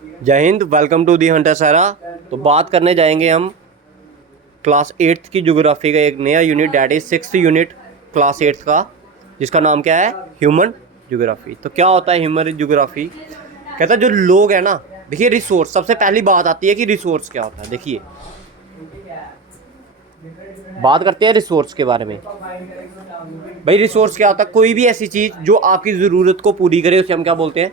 जय Hind, welcome to the hunter Sara. तो बात करने जाएंगे हम क्लास 8th की ज्योग्राफी का एक नया unit, that is 6th unit class 8th का, जिसका नाम क्या है, ह्यूमन ज्योग्राफी। तो क्या होता है ह्यूमन ज्योग्राफी? कहता है जो लोग हैं ना, देखिए रिसोर्स, सबसे पहली बात आती है कि रिसोर्स क्या होता है। देखिए बात करते हैं रिसोर्स के बारे में। भाई रिसोर्स क्या होता है? कोई भी ऐसी चीज जो आपकी जरूरत को पूरी करे उसे हम क्या बोलते हैं?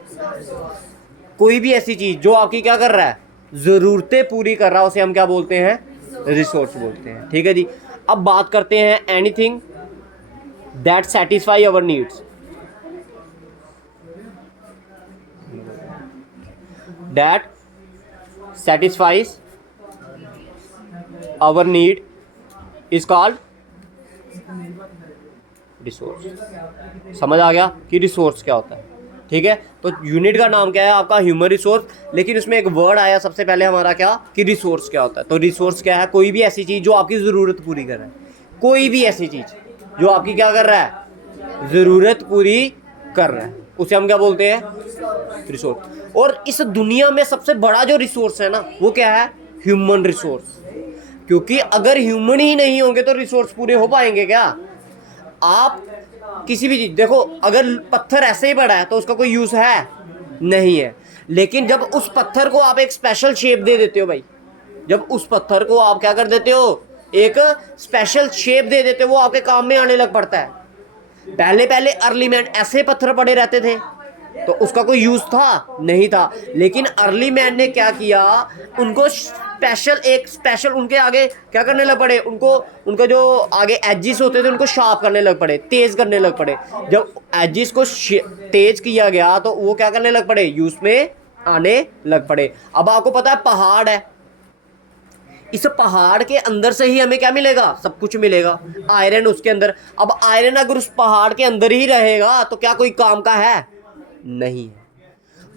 कोई भी ऐसी चीज जो आपकी क्या कर रहा है, जरूरतें पूरी कर रहा है, उसे हम क्या बोलते हैं? रिसोर्स बोलते हैं। ठीक है जी। अब बात करते हैं anything that satisfy our needs, that satisfies our need is called resource. समझ आ गया कि रिसोर्स क्या होता है? ठीक है। तो यूनिट का नाम क्या है आपका? Human resource. लेकिन उसमें एक वर्ड आया सबसे पहले हमारा, क्या कि रिसोर्स क्या होता है। तो रिसोर्स क्या है? कोई भी ऐसी चीज जो आपकी जरूरत पूरी कर रहा है, कोई भी ऐसी चीज जो आपकी क्या कर रहा है, जरूरत पूरी कर रहा है, उसे हम क्या बोलते हैं? रिसोर्स। और इस दुनिया में सबसे बड़ा जो रिसोर्स है ना, वो क्या है? Human resource. क्योंकि अगर ह्यूमन ही नहीं होंगे तो रिसोर्स पूरे हो पाएंगे क्या? आप किसी भी चीज देखो, अगर पत्थर ऐसे ही पड़ा है तो उसका कोई यूज है नहीं है। लेकिन जब उस पत्थर को आप एक स्पेशल शेप दे देते हो भाई, जब उस पत्थर को आप क्या कर देते हो, एक स्पेशल शेप दे देते हो, वो आपके काम में आने लग पड़ता है। पहले पहले अर्ली मैन ऐसे पत्थर पड़े रहते थे तो उसका कोई यूज था नहीं था। लेकिन अर्ली मैन ने क्या किया, उनको स्पेशल उनके आगे क्या करने लग पड़े, उनको उनका जो आगे एजिस होते थे उनको शार्प करने लग पड़े, तेज करने लग पड़े। जब एजिस को तेज किया गया तो वो क्या करने लग पड़े, यूज में आने लग पड़े। अब आपको पता है पहाड़ है, इस पहाड़ के अंदर से ही हमें क्या मिलेगा? सब कुछ मिलेगा। आयरन उसके अंदर। अब आयरन अगर उस पहाड़ के अंदर ही रहेगा तो क्या कोई काम का है? नहीं है।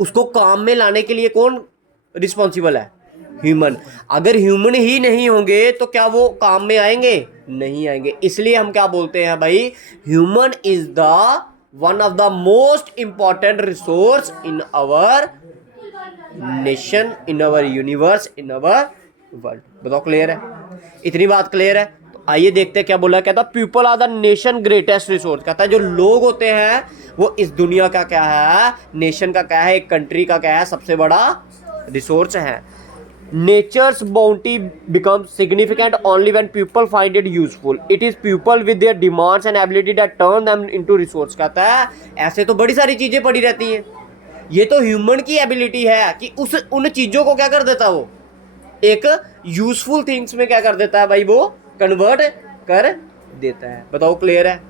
उसको काम में लाने के लिए कौन रिस्पॉन्सिबल है? ह्यूमन। अगर ह्यूमन ही नहीं होंगे तो क्या वो काम में आएंगे? नहीं आएंगे। इसलिए हम क्या बोलते हैं भाई, human is the one of the most important resource in our nation, in our universe, in our world. बताओ क्लियर है? इतनी बात क्लियर है? तो आइए देखते हैं क्या बोला। कहता people are the nation greatest resource. कहता है जो लोग होते हैं वो इस दुनिया का क्या है, नेशन का क्या है, एक कंट्री का क्या है, सबसे बड़ा रिसोर्स है। Nature's bounty become significant only when people find it useful. It is people with their demands and ability that turn them into resource. कहता है ऐसे तो बड़ी सारी चीजें पड़ी रहती हैं, ये तो ह्यूमन की एबिलिटी है कि उन चीजों को क्या कर देता है, वो एक यूजफुल थिंग्स में क्या कर देता है भाई, वो कन्वर्ट कर देता है। बताओ क्लियर है?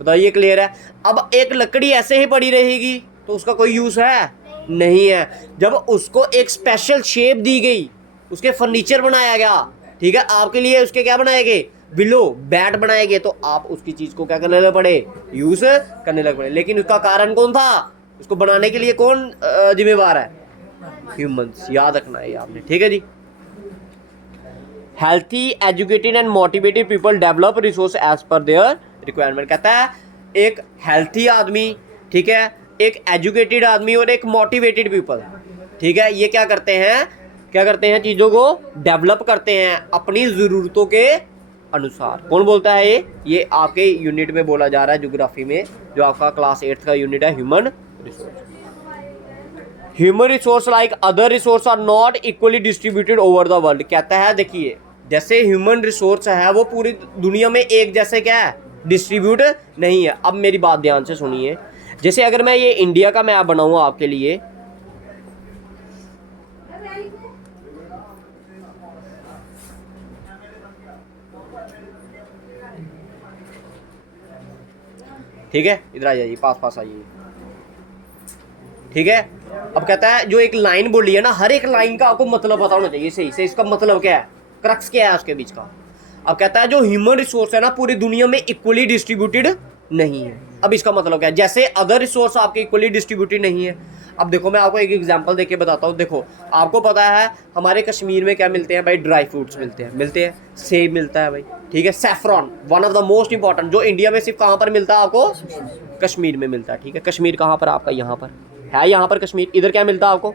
बताइए क्लियर है? अब एक लकड़ी ऐसे ही पड़ी रहेगी तो उसका कोई यूज है नहीं है। जब उसको एक स्पेशल शेप दी गई, उसके फर्नीचर बनाया गया, ठीक है, आपके लिए उसके क्या बनाए गए, बिलो बैट बनाए गए, तो आप उसकी चीज को क्या करने लगे पड़े, यूज करने लगे पड़े। लेकिन उसका कारण कौन था? उसको बनाने के लिए कौन जिम्मेवार है? ह्यूमंस। याद रखना है आपने, ठीक है जी। Healthy educated and motivated people develop resource as per their requirement. कहता है एक हेल्थी आदमी, ठीक है, एक एजुकेटेड आदमी और एक मोटिवेटेड पीपल, ठीक है, ये क्या करते हैं, क्या करते हैं, चीज़ों को डेवलप करते हैं अपनी ज़रूरतों के अनुसार। कौन बोलता है ये आपके यूनिट में बोला जा रहा है, ज्योग्राफी में, जो आपका क्लास 8th का यूनिट है, human resource. Human resource like other resource are not equally distributed over the world. कहता है देखिए, जैसे ह्यूमन रिसोर्स है वो पूरी दुनिया में एक जैसे क्या है, डिस्ट्रीब्यूट नहीं है। अब मेरी बात ध्यान से सुनिए। जैसे अगर मैं ये इंडिया का मैप बनाऊं आपके लिए, ठीक है, इधर आ जाइए, पास पास आइए, ठीक है। अब कहता है जो एक लाइन बोली है ना, हर एक लाइन का आपको मतलब पता होना चाहिए सही से, इसका मतलब क्या है, क्रक्स क्या है उसके बीच का। अब कहता है जो ह्यूमन रिसोर्स है ना पूरी दुनिया में इक्वली डिस्ट्रीब्यूटेड नहीं है। अब इसका मतलब क्या है, जैसे अदर रिसोर्स आपके इक्वली डिस्ट्रीब्यूटेड नहीं है। अब देखो मैं आपको एक एग्जांपल देके बताता हूँ। देखो आपको पता है हमारे कश्मीर में क्या मिलते हैं भाई, ड्राई फ्रूट्स मिलते हैं, सेब मिलता है भाई, ठीक है, saffron one of the most important, जो इंडिया में सिर्फ कहाँ पर मिलता है आपको, कश्मीर में मिलता है, ठीक है। कश्मीर कहाँ पर आपका, यहाँ पर है, यहाँ पर कश्मीर, इधर क्या मिलता है आपको,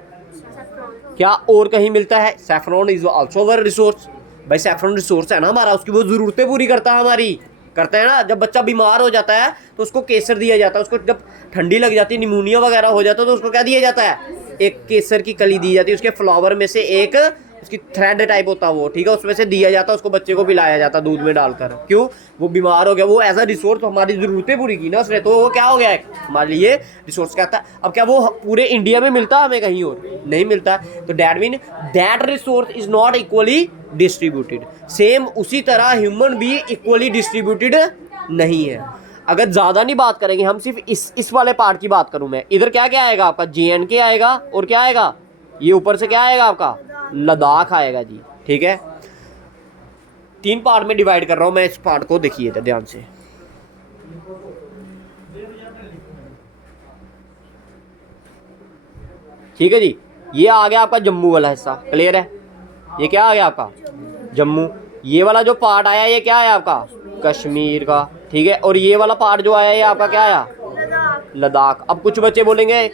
क्या और कहीं मिलता है? Saffron is also our resource. भाई सैफरॉन रिसोर्स है ना हमारा, उसकी वो ज़रूरतें पूरी करता है हमारी, करते हैं ना। जब बच्चा बीमार हो जाता है तो उसको केसर दिया जाता है, उसको जब ठंडी लग जाती है, निमोनिया वगैरह हो जाता है, तो उसको क्या दिया जाता है? एक केसर की कली दी जाती है, उसके फ्लावर में से एक उसकी थ्रेड टाइप होता है वो, ठीक है, उसमें से दिया जाता है, उसको बच्चे को पिलाया जाता दूध में डालकर। क्यों? वो बीमार हो गया, वो एज अ रिसोर्स हमारी ज़रूरतें पूरी की ना उसने, तो वो क्या हो गया हमारे लिए रिसोर्स कहता है। अब क्या वो पूरे इंडिया में मिलता है हमें, कहीं और नहीं मिलता? तो that mean that resource is not equally distributed. Same उसी तरह ह्यूमन भी इक्वली डिस्ट्रीब्यूटेड नहीं है। अगर ज़्यादा नहीं बात करेंगे हम, सिर्फ इस वाले पार्ट की बात करूं मैं, इधर क्या क्या आएगा आपका? JNK आएगा, और क्या आएगा? ये ऊपर से क्या आएगा आपका? लद्दाख आएगा जी, ठीक है। 3 पार्ट में डिवाइड कर रहा हूं मैं इस पार्ट को, देखिए ध्यान से। ठीक है जी, ये आ गया आपका जम्मू वाला हिस्सा, क्लियर है? ये क्या आ गया आपका? जम्मू। ये वाला जो पार्ट आया ये क्या है आपका? कश्मीर का, ठीक है। और ये वाला पार्ट जो आया ये आपका क्या आया? लद्दाख। अब कुछ बच्चे बोलेंगे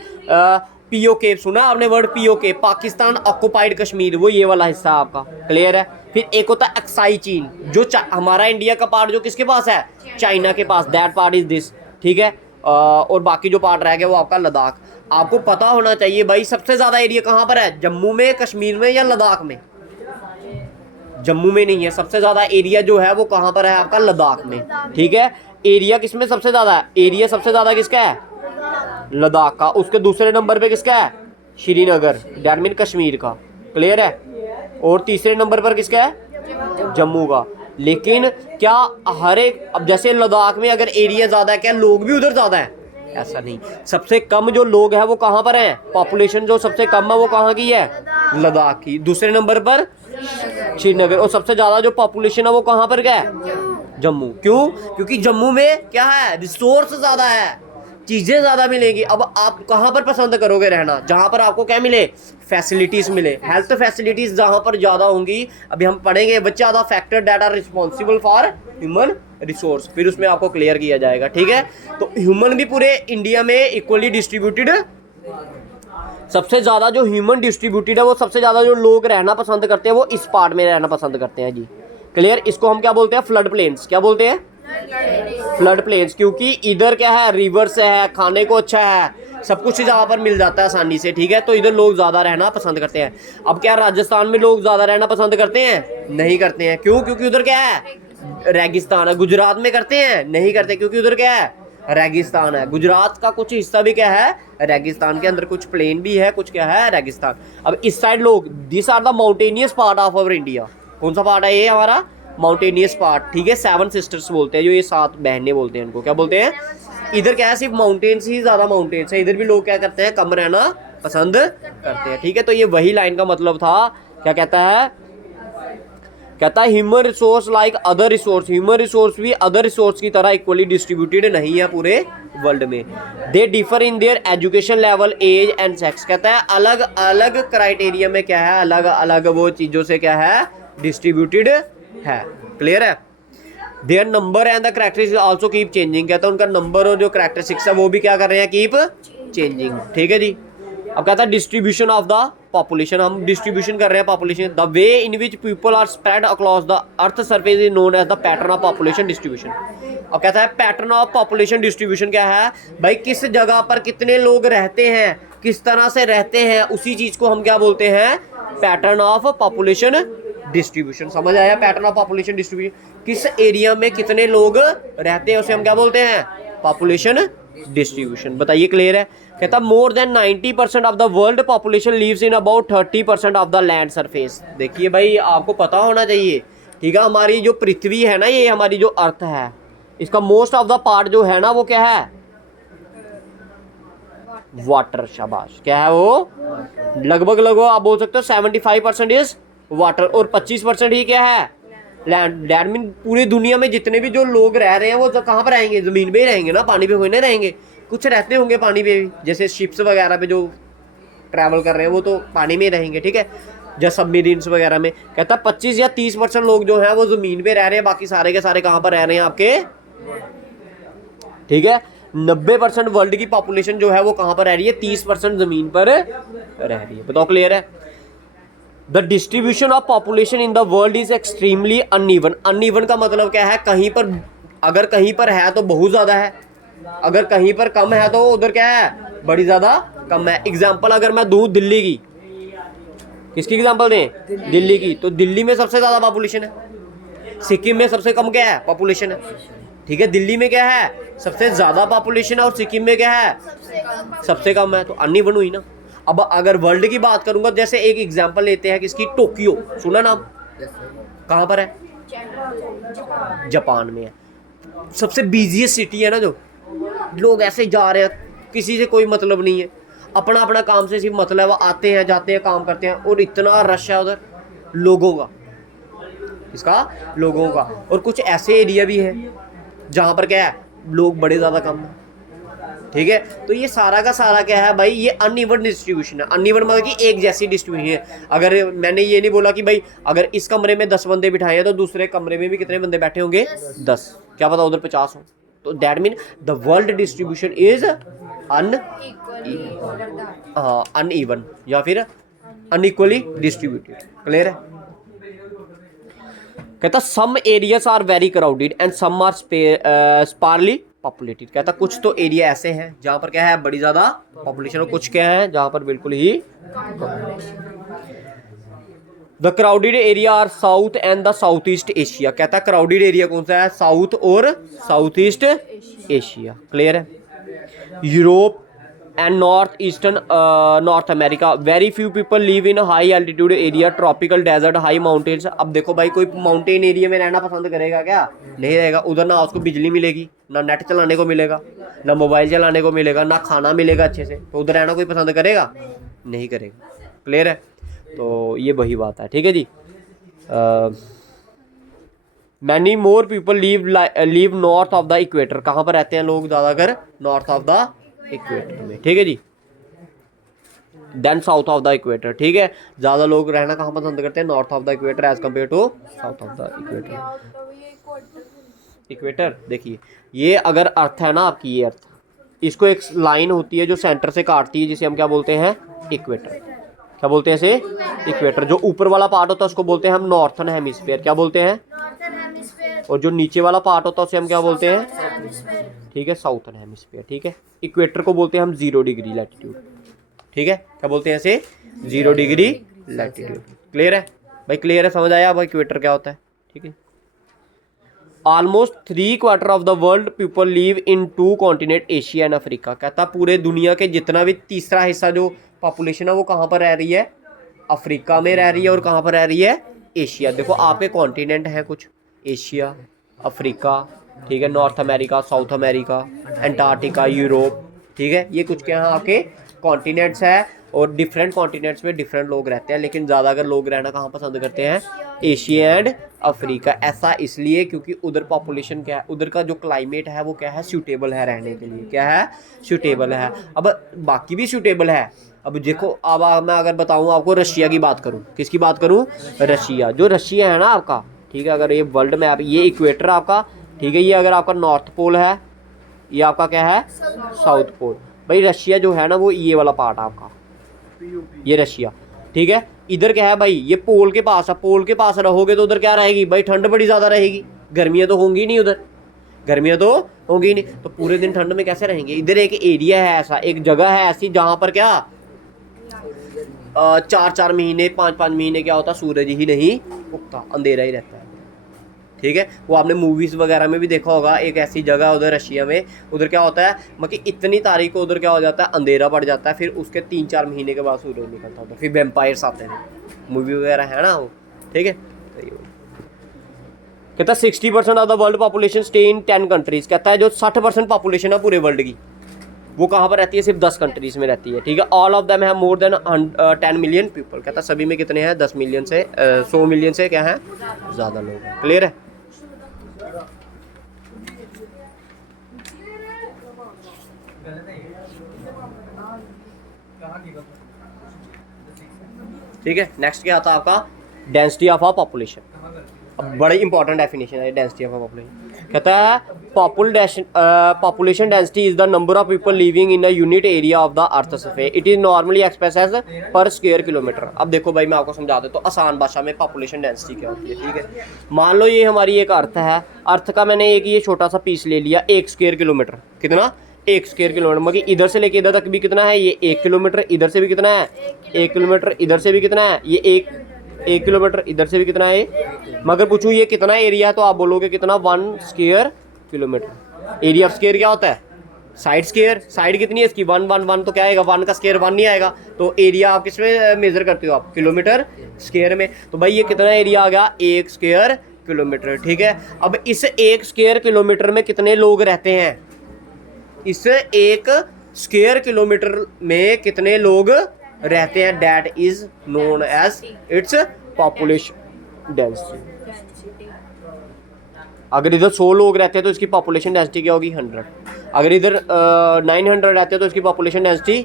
POK, सुना आपने word POK? Pakistan occupied Kashmir, वो ये वाला हिस्सा आपका, क्लियर है। फिर एक होता है अक्साई चीन, जो हमारा इंडिया का पार्ट जो किसके पास है? चाइना के पास, दैट पार्ट इज दिस, ठीक है। और बाकी जो पार्ट रह गया वो आपका लद्दाख। आपको पता होना चाहिए भाई सबसे ज़्यादा एरिया कहाँ पर है? जम्मू में, कश्मीर में, या लद्दाख में? जम्मू में नहीं है, सबसे ज़्यादा एरिया जो है वो कहाँ पर है आपका? लद्दाख में, ठीक है। एरिया किसमें सबसे ज़्यादा है? एरिया सबसे ज़्यादा किसका है? लद्दाख का। उसके दूसरे नंबर पे किसका है? श्रीनगर, दैट मीन कश्मीर का, क्लियर है। और तीसरे नंबर पर किसका है? जम्मू का। लेकिन क्या हर एक, अब जैसे लद्दाख में अगर एरिया ज़्यादा है, क्या लोग भी उधर ज़्यादा है? ऐसा नहीं। सबसे कम जो लोग हैं वो कहाँ पर हैं? पॉपुलेशन जो सबसे कम है वो कहाँ की है? लद्दाख की। दूसरे नंबर पर श्रीनगर। और सबसे ज़्यादा जो पॉपुलेशन है वो कहाँ पर क्या है? जम्मू। क्यों? क्योंकि जम्मू में क्या है? रिसोर्स ज़्यादा है, चीज़ें ज़्यादा मिलेंगी। अब आप कहाँ पर पसंद करोगे रहना? जहाँ पर आपको क्या मिले? फैसिलिटीज़ मिले। हेल्थ फैसिलिटीज़ जहाँ पर ज़्यादा होंगी, अभी हम पढ़ेंगे बच्चे ज़्यादा factor that are responsible for human resource, फिर उसमें आपको क्लियर किया जाएगा, ठीक है। तो ह्यूमन भी पूरे इंडिया में इक्वली डिस्ट्रीब्यूटेड, सबसे ज़्यादा जो ह्यूमन डिस्ट्रीब्यूटेड है वो सबसे ज़्यादा जो लोग रहना पसंद करते हैं वो इस पार्ट में रहना पसंद करते हैं जी, क्लियर। इसको हम क्या बोलते हैं? Flood plains. क्या बोलते हैं? Flood plains. क्योंकि इधर क्या है? रिवर्स है, खाने को अच्छा है, सब कुछ जहाँ पर मिल जाता है आसानी से, ठीक है। तो इधर लोग ज़्यादा रहना पसंद करते हैं। अब क्या राजस्थान में लोग ज़्यादा रहना पसंद करते हैं? नहीं करते हैं। क्यों? क्योंकि उधर क्या है? रेगिस्तान है। गुजरात में करते हैं? नहीं करते, क्योंकि उधर क्या है? रेगिस्तान है। गुजरात का कुछ हिस्सा भी क्या है? रेगिस्तान के अंदर कुछ प्लेन भी है, कुछ क्या है? रेगिस्तान। अब इस साइड लोग, this are the mountainous part of our India. कौन सा पार्ट है ये हमारा? माउंटेनियस पार्ट, ठीक है। 7 सिस्टर्स बोलते हैं, जो ये 7 बहनें बोलते हैं, इनको क्या बोलते हैं? इधर क्या है? सिर्फ माउंटेन्स ही ज़्यादा माउंटेन्स है, इधर भी लोग क्या करते हैं? कम रहना पसंद करते हैं, ठीक है। तो ये वही लाइन का मतलब था। क्या कहता है? कहता है human resource like other resource, human resource भी अदर रिसोर्स की तरह इक्वली डिस्ट्रीब्यूटेड नहीं है पूरे वर्ल्ड में। They differ in their education level, age and sex. कहता है अलग अलग क्राइटेरिया में क्या है? अलग अलग वो चीज़ों से क्या है? डिस्ट्रीब्यूटेड है, क्लियर है। Their number and the characteristics also keep changing. कहता है उनका नंबर और जो कैरेक्टरिस्टिक्स है वो भी क्या कर रहे हैं? कीप चेंजिंग, ठीक है जी। अब कहता है डिस्ट्रीब्यूशन ऑफ द पॉपुलेशन, हम डिस्ट्रीब्यूशन कर रहे हैं population. The way in which people are spread across the earth surface is known as the pattern of population distribution. अब कहता है पैटर्न ऑफ पॉपुलेशन डिस्ट्रीब्यूशन क्या है? भाई किस जगह पर कितने लोग रहते हैं, किस तरह से रहते हैं, उसी चीज को हम क्या बोलते हैं? Pattern of population distribution. समझ आया? पैटर्न ऑफ पॉपुलेशन डिस्ट्रीब्यूशन, किस एरिया में कितने लोग रहते हैं उसे हम क्या बोलते हैं? Population distribution. बताइए, क्लियर है? कहता more than 90% of the world population lives in about 30% of the land surface. देखिए भाई, आपको पता होना चाहिए, ठीक है। हमारी जो पृथ्वी है ना, ये हमारी जो अर्थ है, इसका मोस्ट ऑफ द पार्ट जो है ना वो क्या है? वाटर। शाबाश। क्या है वो? लगभग आप बोल सकते हो 75% इज वाटर, और 25% ही क्या है? लैंड। दैट मीन पूरी दुनिया में जितने भी जो लोग रह रहे हैं वो कहाँ पर रहेंगे? जमीन पे ही रहेंगे ना, पानी पे कोई नहीं रहेंगे। कुछ रहते होंगे पानी पे भी, जैसे शिप्स वगैरह पे जो ट्रैवल कर रहे हैं वो तो पानी में ही रहेंगे, ठीक है, जैसे सबमरीन्स वगैरह में। कहता 25 या 30% लोग जो हैं वो ज़मीन पे रह रहे हैं, बाकी सारे के सारे कहाँ पर रह रहे हैं आपके? ठीक है। 90% वर्ल्ड की पॉपुलेशन जो है वो कहाँ पर रह रही है? 30% ज़मीन पर रह रही है। बताओ, क्लियर है? The distribution of population in the world is extremely uneven. Uneven का मतलब क्या है, कहीं पर अगर कहीं पर है तो बहुत ज़्यादा है, अगर कहीं पर कम है तो उधर क्या है, बड़ी ज़्यादा कम है। एग्जाम्पल अगर मैं दूँ दिल्ली की, किसकी एग्जाम्पल दें, दिल्ली की, तो दिल्ली में सबसे ज़्यादा पॉपुलेशन है, सिक्किम में सबसे कम क्या है, पॉपुलेशन है। ठीक है, दिल्ली में क्या है, सबसे ज़्यादा पॉपुलेशन है और सिक्किम में क्या है, सबसे कम है, तो अनइवन हुई ना। अब अगर वर्ल्ड की बात करूंगा, जैसे एक एग्जांपल लेते हैं किसकी, टोक्यो, सुना नाम, कहाँ पर है, जापान में है। सबसे बिजीएस्ट सिटी है ना, जो लोग ऐसे जा रहे हैं, किसी से कोई मतलब नहीं है, अपना अपना काम से सिर्फ मतलब, आते हैं जाते हैं काम करते हैं, और इतना रश है उधर लोगों का, इसका लोगों का। और कुछ ऐसे एरिया भी है जहाँ पर क्या है, लोग बड़े ज़्यादा कम है। ठीक है, तो ये सारा का सारा क्या है भाई, ये अनइवन डिस्ट्रीब्यूशन है। अनइवन मतलब कि एक जैसी डिस्ट्रीब्यूशन है। अगर मैंने ये नहीं बोला कि भाई अगर इस कमरे में 10 बंदे बिठाए हैं तो दूसरे कमरे में भी कितने बंदे बैठे होंगे, 10, क्या पता उधर 50 हो। तो that mean the world distribution is uneven या फिर अनइक्वली डिस्ट्रीब्यूटेड। क्लियर है। कहता some areas are very crowded and some are sparsely populated. कहता कुछ तो एरिया ऐसे हैं जहाँ पर क्या है, बड़ी ज़्यादा पॉपुलेशन, और कुछ क्या है जहाँ पर बिल्कुल ही। The crowded area are south and the south east Asia. कहता क्राउडेड एरिया कौन सा है, साउथ और साउथ ईस्ट एशिया। क्लियर है। Europe and north eastern North America, very few people live in high altitude area, tropical desert, high mountains. अब देखो भाई, कोई माउंटेन एरिया में रहना पसंद करेगा क्या, नहीं रहेगा। उधर ना उसको बिजली मिलेगी, ना नेट चलाने को मिलेगा, ना मोबाइल चलाने को मिलेगा, ना खाना मिलेगा अच्छे से, तो उधर रहना कोई पसंद करेगा, नहीं करेगा। क्लियर है। तो ये वही बात है। ठीक है जी। Many more people live north of the equator. कहाँ पर रहते हैं लोग ज़्यादातर, नॉर्थ ऑफ द इक्वेटर में। ठीक है जी। Then south of the equator. ठीक है, ज़्यादा लोग रहना कहाँ पसंद करते हैं, north of the equator as compare to south of the equator. Equator देखिए, ये अगर अर्थ है ना आपकी, ये अर्थ, इसको एक लाइन होती है जो सेंटर से काटती है, जिसे हम क्या बोलते हैं, इक्वेटर। क्या बोलते हैं इसे, इक्वेटर। जो ऊपर वाला पार्ट होता है उसको बोलते हैं हम नॉर्थन हेमिस्फीयर। क्या बोलते हैं, और जो नीचे वाला पार्ट होता है उसे हम क्या बोलते हैं, ठीक है, साउथर्न हेमिस्फीयर। ठीक है, इक्वेटर को बोलते हैं हम 0 डिग्री लैटिट्यूड। ठीक है, क्या बोलते हैं इसे, 0 डिग्री लैटिट्यूड। क्लियर है भाई, क्लियर है, समझ आया अब इक्वेटर क्या होता है। ठीक है। Almost 3/4 of the world people live in 2 continent, Asia and Africa. कहता पूरे दुनिया के जितना भी तीसरा हिस्सा जो पॉपुलेशन है वो कहाँ पर रह रही है, अफ्रीका में रह रही है, और कहाँ पर रह रही है, एशिया। देखो आपके कॉन्टिनेंट हैं कुछ, एशिया, अफ्रीका, ठीक है, north America, south America, Antarctica, Europe. ठीक है, ये कुछ क्या है आपके कॉन्टिनेंट्स है, और डिफरेंट कॉन्टिनेंट्स में डिफरेंट लोग रहते हैं, लेकिन ज़्यादा अगर लोग रहना कहाँ पसंद करते हैं, एशिया एंड अफ्रीका। ऐसा इसलिए क्योंकि उधर पॉपुलेशन क्या है, उधर का जो क्लाइमेट है वो क्या है, सूटेबल है रहने के लिए। क्या है, सूटेबल है। अब बाकी भी सूटेबल है। अब देखो, अब मैं अगर बताऊँ आपको, रशिया की बात करूँ, किसकी बात करूँ, रशिया। जो रशिया है ना आपका, ठीक है, अगर ये वर्ल्ड मैप, ये इक्वेटर आपका, ठीक है, ये अगर आपका नॉर्थ पोल है, ये आपका क्या है, साउथ पोल। भाई रशिया जो है ना, वो ये वाला पार्ट आपका, ये रशिया। ठीक है, इधर क्या है भाई, ये पोल के पास है। पोल के पास रहोगे तो उधर क्या रहेगी भाई, ठंड बड़ी ज़्यादा रहेगी, गर्मियाँ तो होंगी नहीं उधर, गर्मियाँ तो होंगी नहीं, तो पूरे दिन ठंड में कैसे रहेंगे। इधर एक एरिया है ऐसा, एक जगह है ऐसी जहाँ पर क्या 4-4 महीने 5-5 महीने क्या होता, सूरज ही नहीं उगता, अंधेरा ही रहता है। ठीक है, वो आपने मूवीज़ वगैरह में भी देखा होगा, एक ऐसी जगह उधर रशिया में, उधर क्या होता है, मतलब इतनी तारीख को उधर क्या हो जाता है, अंधेरा पड़ जाता है, फिर उसके 3-4 महीने के बाद सूरज निकलता होता है, फिर वेम्पायर्स आते हैं, मूवी वगैरह है ना वो। ठीक है, कहता 60% of the world population stay in 10 countries. कहता है जो 60% पॉपुलेशन है पूरे वर्ल्ड की, वो कहाँ पर रहती है, सिर्फ 10 कंट्रीज में रहती है। ठीक है, all of them have more than 10 million people. कहता सभी में कितने हैं, 10 मिलियन से 100 मिलियन से क्या है, ज़्यादा लोग हैं। क्लियर है। ठीक है, नेक्स्ट क्या आता है आपका, डेंसिटी ऑफ अ पॉपुलेशन। अब बड़ी इंपॉर्टेंट डेफिनेशन है डेंसिटी ऑफ अ पॉपुलेशन। कहता है population density is the number of people living in a unit area of the earth surface. It is normally expressed as per square kilometer. अब देखो भाई मैं आपको समझा देता हूँ आसान भाषा में पॉपुलेशन डेंसिटी क्या होती है, ठीक है। मान लो ये हमारी एक अर्थ है, अर्थ का मैंने एक ये छोटा सा पीस ले लिया 1 स्क्वायर किलोमीटर, कितना 1 स्क्वायर किलोमीटर, मतलब इधर से लेके इधर तक भी कितना है, ये 1 किलोमीटर, इधर से भी कितना है 1 किलोमीटर, इधर से भी कितना है ये 1 किलोमीटर, इधर से भी कितना है। मगर पूछूं ये कितना एरिया है तो आप बोलोगे कितना 1 square kilometre. Area of square क्या होता है, साइड स्क्वायर, साइड कितनी है इसकी 1 1 1, तो क्या आएगा 1 का स्क्वायर 1 नहीं आएगा, तो एरिया आप किस में मेजर करते हो आप, किलोमीटर स्क्वायर में। तो भाई ये कितना एरिया आ गया 1 स्क्वायर किलोमीटर, ठीक है। अब इस 1 स्क्वायर किलोमीटर में कितने लोग रहते हैं, इस 1 स्क्वायर किलोमीटर में कितने लोग रहते हैं, that is known as its population density. अगर इधर 100 लोग रहते हैं तो इसकी पॉपुलेशन डेंसिटी क्या होगी 100। अगर इधर 900 रहते हैं तो इसकी पॉपुलेशन डेंसिटी,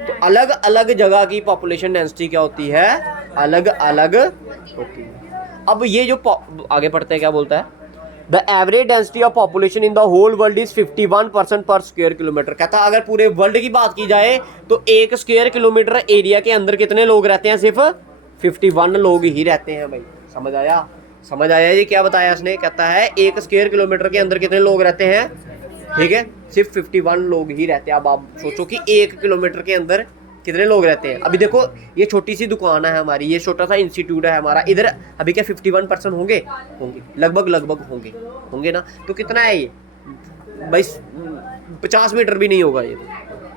तो अलग अलग जगह की पॉपुलेशन डेंसिटी क्या होती है, अलग अलग होती है। अब ये जो आगे पढ़ते हैं क्या बोलता है, the average density of population in the whole world is 51% per square kilometre. कहता है अगर पूरे वर्ल्ड की बात की जाए तो 1 स्क्वायर किलोमीटर एरिया के अंदर कितने लोग रहते हैं, सिर्फ 51 लोग ही रहते हैं। भाई समझ आया, समझ आया ये क्या बताया इसने, कहता है 1 स्क्वायर किलोमीटर के अंदर कितने लोग रहते हैं, ठीक है, सिर्फ 51 लोग ही रहते हैं। अब आप सोचो कि 1 किलोमीटर के अंदर कितने लोग रहते हैं। अभी देखो ये छोटी सी दुकान है हमारी, ये छोटा सा इंस्टीट्यूट है हमारा, इधर अभी क्या 51% होंगे, लगभग लगभग होंगे ना, तो कितना है ये भाई 50 मीटर भी नहीं होगा ये,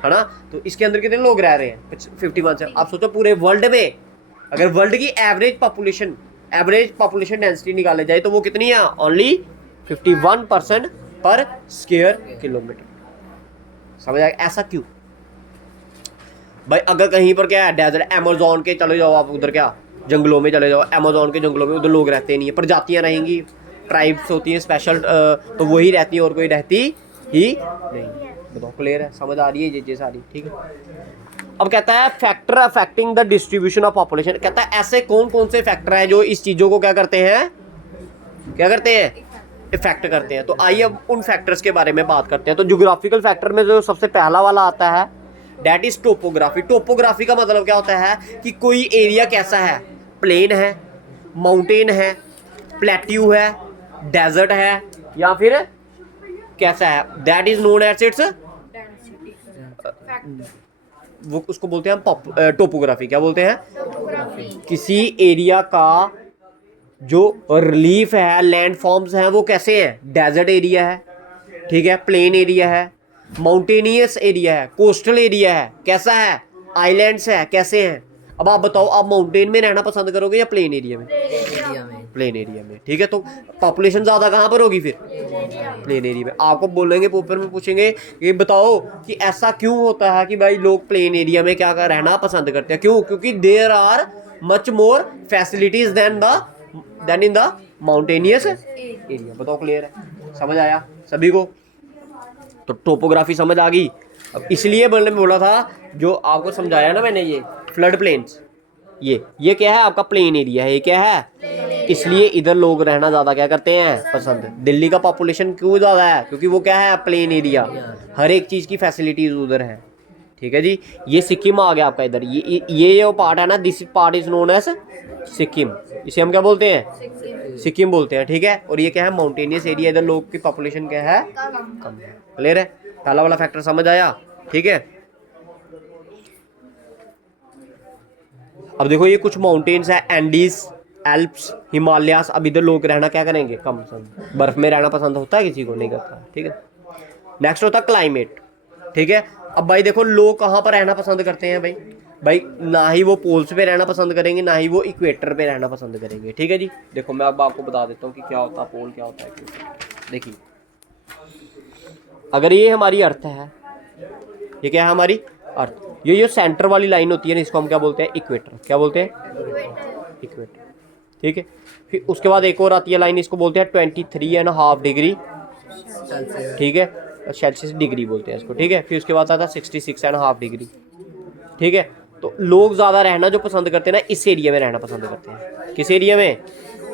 है ना। तो इसके अंदर कितने लोग रह रहे हैं 51 से। आप सोचो पूरे वर्ल्ड में अगर वर्ल्ड की एवरेज पॉपुलेशन डेंसिटी निकाले जाए तो वो कितनी है, ओनली 51% पर स्क्वायर किलोमीटर। समझ आएगा ऐसा क्यों भाई। अगर कहीं पर क्या है डेजर्ट, अमेज़न के चले जाओ आप, उधर क्या जंगलों में चले जाओ, अमेज़न के जंगलों में उधर लोग रहते नहीं है, प्रजातियां रहेंगी, ट्राइब्स होती हैं स्पेशल, तो वही रहती है और कोई रहती ही नहीं। बताओ क्लियर है, समझ आ रही है ये सारी, ठीक है। अब कहता है factor affecting the distribution of population. कहता है ऐसे कौन कौन से फैक्टर हैं जो इस चीज़ों को क्या करते हैं, इफेक्ट करते हैं। तो आइए अब उन फैक्टर्स के बारे में बात करते हैं। तो ज्योग्राफिकल फैक्टर में जो सबसे पहला वाला आता है दैट इज टोपोग्राफी। टोपोग्राफी का मतलब क्या होता है कि कोई एरिया कैसा है, प्लेन है, माउंटेन है, प्लेट्यू है, डेजर्ट है, या फिर कैसा है, that is known as its, वो उसको बोलते हैं हम टोपोग्राफी। क्या बोलते हैं, किसी एरिया का जो रिलीफ है, लैंड फॉर्म्स हैं वो कैसे हैं, डेजर्ट एरिया है, ठीक है, प्लेन एरिया है, माउंटेनियस एरिया है, कोस्टल एरिया है, कैसा है, आइलैंड्स है, कैसे हैं। अब आप बताओ आप माउंटेन में रहना पसंद करोगे या प्लेन एरिया में, प्लेन एरिया में, ठीक है। तो पॉपुलेशन ज़्यादा कहाँ पर होगी फिर, प्लेन एरिया में। आपको बोलेंगे पेपर में पूछेंगे ये बताओ कि ऐसा क्यों होता है कि भाई लोग प्लेन एरिया में क्या रहना पसंद करते हैं, क्यों, क्योंकि there are much more facilities than in the mountainous area. बताओ क्लियर है, समझ आया सभी को। तो टोपोग्राफी समझ आ गई। अब इसलिए बोला था जो आपको समझाया ना मैंने, ये फ्लड प्लेन्स, ये क्या है आपका प्लेन एरिया है, ये क्या है, इसलिए इधर लोग रहना ज़्यादा क्या करते हैं पसंद। दिल्ली का पॉपुलेशन क्यों ज़्यादा है, क्योंकि वो क्या है प्लेन एरिया, हर एक चीज़ की फैसिलिटीज उधर है, ठीक है जी। ये सिक्किम आ गया आपका इधर, ये जो पार्ट है ना, this part is known as Sikkim, इसे हम क्या बोलते हैं, सिक्किम बोलते हैं, ठीक है। और ये क्या है माउंटेनियस एरिया, इधर लोग की पॉपुलेशन क्या है, कम है। क्लियर है, पहला वाला फैक्टर समझ आया, ठीक है। अब देखो ये कुछ माउंटेन्स है, एंडीज, एल्प्स, हिमालयास। अब इधर लोग रहना क्या करेंगे, कम पसंद, बर्फ में रहना पसंद होता है किसी को, नहीं करता, ठीक है। नेक्स्ट होता है क्लाइमेट, ठीक है। अब भाई देखो लोग कहाँ पर रहना पसंद करते हैं भाई ना ही वो पोल्स पे रहना पसंद करेंगे, ना ही वो इक्वेटर पे रहना पसंद करेंगे, ठीक है जी। देखो मैं अब आपको बता देता हूँ कि क्या होता है पोल, क्या होता है इक्वेटर। देखिए अगर ये हमारी अर्थ है, ये क्या है हमारी अर्थ, ये जो सेंटर वाली लाइन होती है ना, इसको हम क्या बोलते हैं, इक्वेटर। क्या बोलते हैं, इक्वेटर, ठीक है। फिर उसके बाद एक और आती है लाइन, इसको बोलते हैं 23.5 डिग्री, ठीक है, सेल्सियस डिग्री बोलते हैं इसको, ठीक है। फिर उसके बाद आता है 66.5 डिग्री, ठीक है। तो लोग ज़्यादा रहना जो पसंद करते हैं ना, इस एरिया में रहना पसंद करते हैं। किस एरिया में,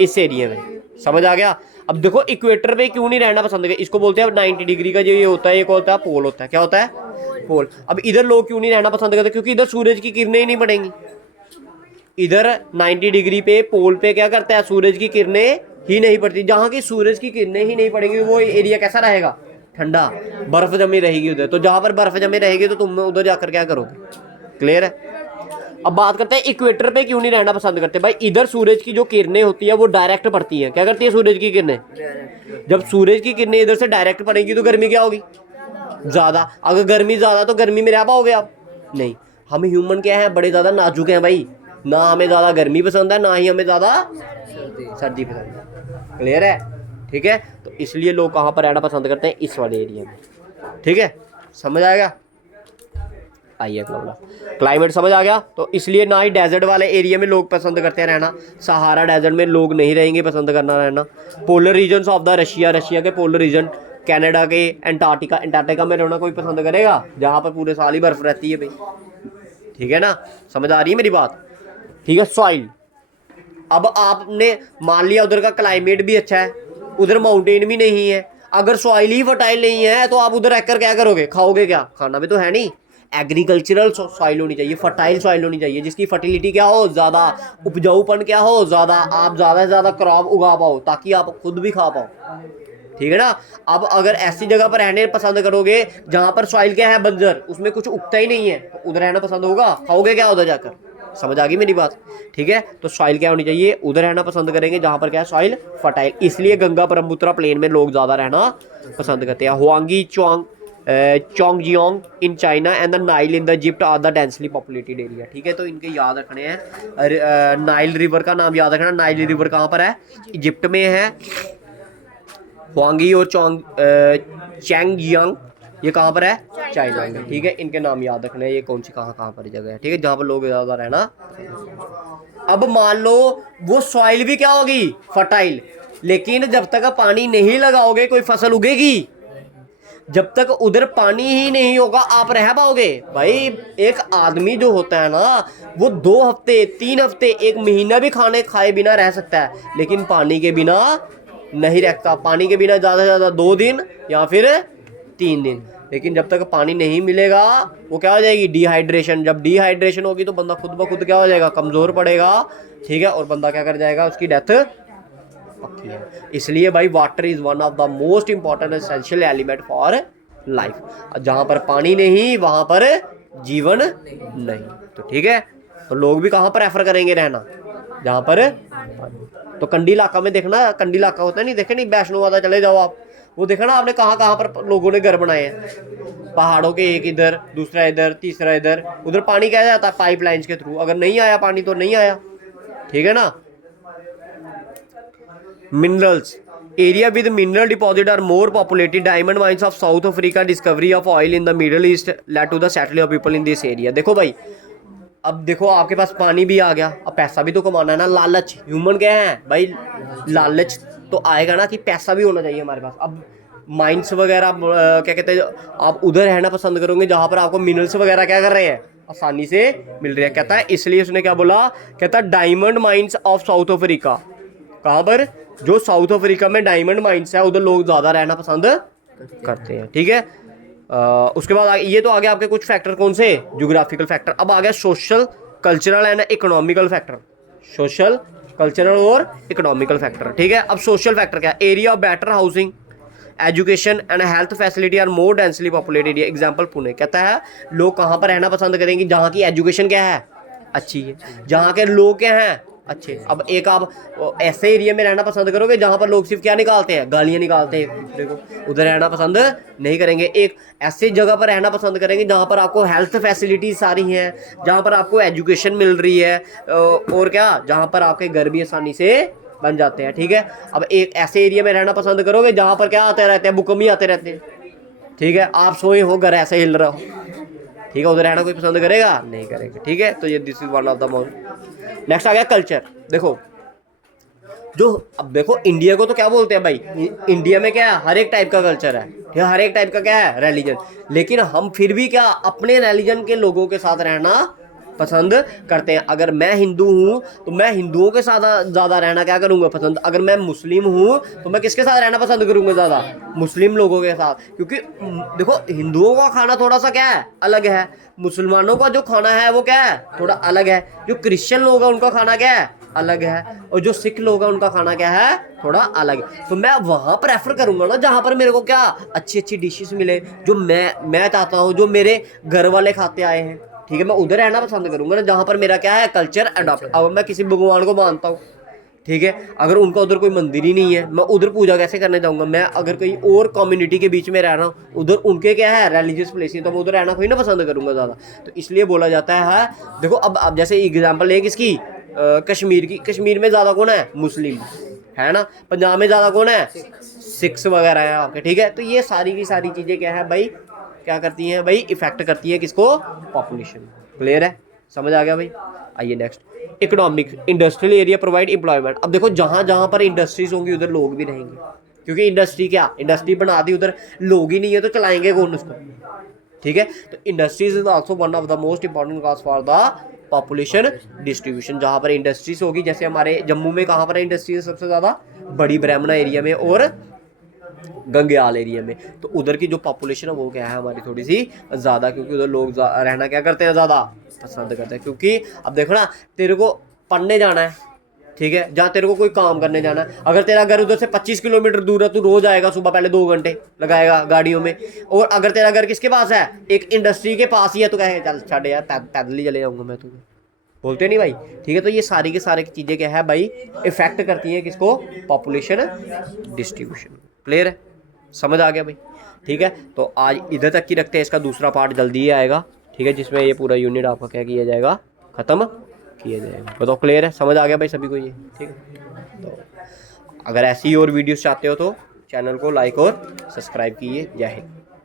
इस एरिया में, समझ आ गया। अब देखो इक्वेटर पे क्यों नहीं रहना पसंद करते, इसको बोलते हैं 90 डिग्री का जो ये होता है, एक होता है पोल होता है, क्या होता है पोल। अब इधर लोग क्यों नहीं रहना पसंद करते, क्योंकि इधर सूरज की किरणें ही नहीं पड़ेंगी। इधर 90 डिग्री पे पोल पे क्या करता है, सूरज की किरणें ही नहीं पड़ती। जहाँ की सूरज की किरणें ही नहीं पड़ेंगी वो एरिया कैसा रहेगा, ठंडा, बर्फ जमी रहेगी उधर। तो जहाँ पर बर्फ जमी रहेगी तो तुम उधर जाकर क्या करोगे, क्लियर है। अब बात करते हैं इक्वेटर पे क्यों नहीं रहना पसंद करते। भाई इधर सूरज की जो किरणें होती है वो डायरेक्ट पड़ती हैं, क्या करती है सूरज की किरणें, जब सूरज की किरणें इधर से डायरेक्ट पड़ेंगी तो गर्मी क्या होगी, ज़्यादा। अगर गर्मी ज़्यादा तो गर्मी में रह पाओगे आप, नहीं। हम ह्यूमन क्या है, बड़े ज़्यादा नाजुक हैं भाई, ना हमें ज़्यादा गर्मी पसंद है ना ही हमें ज़्यादा सर्दी पसंद है, क्लियर है, ठीक है। तो इसलिए लोग कहाँ पर रहना पसंद करते हैं, इस वाले एरिया में, ठीक है, समझ आएगा। आइए क्लाइमेट समझ आ गया। तो इसलिए ना ही डेजर्ट वाले एरिया में लोग पसंद करते हैं रहना, सहारा डेजर्ट में लोग नहीं रहेंगे पसंद करना रहना। Polar regions of the Russia, Russia के पोलर रीजन, कनाडा के एंटार्क्टिका, एंटार्क्टिका में रहना कोई पसंद करेगा जहाँ पर पूरे साल ही बर्फ रहती है भाई, ठीक है ना, समझ आ रही है मेरी बात, ठीक है। सॉइल, अब आपने मान लिया उधर का क्लाइमेट भी अच्छा है, उधर माउंटेन भी नहीं है, अगर सॉइल ही फर्टाइल नहीं है तो आप उधर रहकर क्या करोगे, खाओगे क्या, खाना भी तो है नहीं। एग्रीकल्चरल सॉइल होनी चाहिए, फर्टाइल सॉइल होनी चाहिए, जिसकी फर्टिलिटी क्या हो, ज़्यादा, उपजाऊपन क्या हो ज़्यादा, आप ज़्यादा से ज़्यादा क्रॉप उगा पाओ ताकि आप खुद भी खा पाओ, ठीक है ना। अब अगर ऐसी जगह पर रहने पसंद करोगे जहाँ पर सॉइल क्या है, बंजर, उसमें कुछ उगता ही नहीं है, तो उधर रहना पसंद होगा, खाओगे क्या उधर जाकर, समझ आ गई मेरी बात, ठीक है। तो सॉइल क्या होनी चाहिए, उधर रहना पसंद करेंगे जहाँ पर क्या है सॉइल फर्टाइल। इसलिए गंगा ब्रह्मपुत्र प्लेन में लोग ज़्यादा रहना पसंद करते हैं। Huang He Chang Jiang in China and the Nile in the Egypt are the densely populated area, ठीक है। तो इनके याद रखने हैं, नाइल रिवर का नाम याद रखना। नाइल रिवर कहाँ पर है, इजिप्ट में है। हुआंगी और चैंगजियांग ये कहाँ पर है, चाइना में, ठीक है। इनके नाम याद रखने हैं, ये कौन सी कहाँ पर जगह है, ठीक है, जहाँ पर लोग ज़्यादा रहना। अब मान लो वो सॉइल भी क्या होगी, फर्टाइल, लेकिन जब तक पानी नहीं लगाओगे कोई फसल उगेगी, जब तक उधर पानी ही नहीं होगा आप रह पाओगे। भाई एक आदमी जो होता है ना वो 2 हफ्ते 3 हफ्ते 1 महीना भी खाने खाए बिना रह सकता है, लेकिन पानी के बिना नहीं रहता। पानी के बिना ज़्यादा से ज़्यादा 2 दिन या फिर 3 दिन, लेकिन जब तक पानी नहीं मिलेगा वो क्या हो जाएगी, डिहाइड्रेशन। जब डिहाइड्रेशन होगी तो बंदा खुद ब खुद क्या हो जाएगा, कमज़ोर पड़ेगा, ठीक है, और बंदा क्या कर जाएगा, उसकी डेथ पक्की है। इसलिए भाई water is one of the most important essential element for life. जहाँ पर पानी नहीं वहाँ पर जीवन नहीं, तो ठीक है। तो लोग भी कहाँ पर रेफर करेंगे रहना, जहाँ पर। तो कंडी इलाका में देखना, कंडी इलाका होता है नहीं, देखे नहीं, वैष्णो माता चले जाओ आप, वो देखा ना आपने कहाँ कहाँ पर लोगों ने घर बनाए हैं, पहाड़ों के, एक इधर दूसरा इधर तीसरा इधर। उधर पानी क्या जाता है, पाइपलाइंस के थ्रू, अगर नहीं आया पानी तो नहीं आया, ठीक है ना। Minerals, area with mineral deposit are more populated. Diamond mines of South Africa, discovery of oil in the Middle East led to the settling of people in this area. देखो भाई, अब देखो आपके पास पानी भी आ गया, अब पैसा भी तो कमाना है ना, लालच, ह्यूमन क्या है भाई, लालच तो आएगा ना कि पैसा भी होना चाहिए हमारे पास। अब माइंस वगैरह क्या कहते हैं, आप उधर रहना पसंद करोगे जहाँ पर आपको मिनरल्स वगैरह क्या कर रहे हैं, आसानी से मिल रहे हैं। कहता है इसलिए उसने क्या बोला, कहता है diamond mines of South Africa, कहाँ पर, जो साउथ अफ्रीका में डायमंड माइंस है उधर लोग ज़्यादा रहना पसंद करते हैं, ठीक है। उसके बाद ये तो आ गया आपके कुछ फैक्टर, कौन से, ज्योग्राफिकल फैक्टर। अब आ गया social cultural and economical factor, social cultural और इकोनॉमिकल फैक्टर, ठीक है। अब सोशल फैक्टर क्या, area of better housing, education and health facility are more densely populated. Example Pune, कहता है लोग कहाँ पर रहना पसंद करेंगे, जहाँ की एजुकेशन क्या है, अच्छी है, जहाँ के लोग क्या हैं, अच्छे। अब एक आप ऐसे एरिया में रहना पसंद करोगे जहाँ पर लोग सिर्फ क्या निकालते हैं, गालियाँ निकालते हैं एक दूसरे को, उधर रहना पसंद नहीं करेंगे। एक ऐसी जगह पर रहना पसंद करेंगे जहाँ पर आपको हेल्थ फैसिलिटीज सारी हैं, जहाँ पर आपको एजुकेशन मिल रही है, और क्या, जहाँ पर आपके घर भी आसानी से बन जाते हैं, ठीक है। अब एक ऐसे एरिया में रहना पसंद करोगे जहाँ पर क्या आते रहते हैं, भूकंप ही आते रहते हैं, ठीक है, आप सोए हो घर ऐसे हिल रहा हो, ठीक है, उधर रहना कोई पसंद करेगा, नहीं करेगा, ठीक है। तो ये this is one of the most. Next आ गया कल्चर। देखो जो, अब देखो इंडिया को तो क्या बोलते हैं भाई, इंडिया में क्या है, हर एक टाइप का कल्चर है, ठीक है, हर एक टाइप का क्या है, रिलीजन, लेकिन हम फिर भी क्या अपने रिलीजन के लोगों के साथ रहना पसंद करते हैं। अगर मैं हिंदू हूँ तो मैं हिंदुओं के साथ ज़्यादा रहना क्या करूँगा पसंद। अगर मैं मुस्लिम हूँ तो मैं किसके साथ रहना पसंद करूँगा ज़्यादा, मुस्लिम लोगों के साथ। क्योंकि देखो हिंदुओं का खाना थोड़ा सा क्या है अलग है, मुसलमानों का जो खाना है वो क्या है थोड़ा अलग है, जो क्रिश्चियन लोग हैं उनका खाना क्या है अलग है, और जो सिख लोग हैं उनका खाना क्या है थोड़ा अलग है। तो मैं वहाँ प्रेफर करूँगा ना जहाँ पर मेरे को क्या अच्छी अच्छी डिशेस मिले, जो मैं चाहता हूँ, जो मेरे घर वाले खाते आए हैं, ठीक है। मैं उधर रहना पसंद करूँगा ना जहाँ पर मेरा क्या है कल्चर अडॉप्ट। अब मैं किसी भगवान को मानता हूँ, ठीक है, अगर उनका उधर कोई मंदिर ही नहीं है मैं उधर पूजा कैसे करने जाऊँगा। मैं अगर कहीं और कम्युनिटी के बीच में रह रहा हूँ, उधर उनके क्या है रिलीजियस प्लेस है, तो मैं उधर रहना कोई ना पसंद करूँगा ज़्यादा। तो इसलिए बोला जाता है देखो अब जैसे एग्जाम्पल है किसकी, कश्मीर की। कश्मीर में ज़्यादा कौन है मुस्लिम है ना, पंजाब में ज़्यादा कौन है सिख्स वगैरह है आपके, ठीक है। तो ये सारी की सारी चीज़ें क्या है भाई, क्या करती हैं भाई, इफेक्ट करती है किसको, पॉपुलेशन। क्लियर है, समझ आ गया भाई। आइए next, economic, industrial area provide employment. अब देखो जहाँ जहाँ पर इंडस्ट्रीज होंगी उधर लोग भी रहेंगे, क्योंकि इंडस्ट्री क्या, इंडस्ट्री बना दी उधर लोग ही नहीं है तो चलाएंगे कौन उसको, ठीक है। तो industries is also one of the most important cause for the population distribution. जहाँ पर इंडस्ट्रीज होगी, जैसे हमारे जम्मू में कहाँ पर है इंडस्ट्रीज सबसे ज़्यादा, बड़ी ब्राह्मणा एरिया में और गंगेयाल एरिया में। तो उधर की जो पॉपुलेशन है वो क्या है हमारी थोड़ी सी ज़्यादा, क्योंकि उधर लोग रहना क्या करते हैं ज़्यादा पसंद करते हैं। क्योंकि अब देखो ना, तेरे को पढ़ने जाना है, ठीक है, जहाँ तेरे को कोई काम करने जाना है, अगर तेरा घर उधर से 25 किलोमीटर दूर है तो रोज आएगा, सुबह पहले 2 घंटे लगाएगा गाड़ियों में। और अगर तेरा घर किसके पास है, एक इंडस्ट्री के पास ही है, तो कहेगा चल छाड़ यार पैदल ही चले जाऊँगा मैं, तुम्हें बोलते नहीं भाई, ठीक है। तो ये सारी की सारी चीज़ें क्या है भाई, इफेक्ट करती हैं किसको, पॉपुलेशन डिस्ट्रीब्यूशन। क्लियर है, समझ आ गया भाई, ठीक है। तो आज इधर तक की रखते हैं, इसका दूसरा पार्ट जल्दी ही आएगा, ठीक है, जिसमें ये पूरा यूनिट आपका क्या किया जाएगा, ख़त्म किया जाएगा। बताओ क्लियर है, समझ आ गया भाई सभी को ये, ठीक है। तो अगर ऐसी और वीडियोस चाहते हो तो चैनल को लाइक और सब्सक्राइब कीजिए। जय हिंद।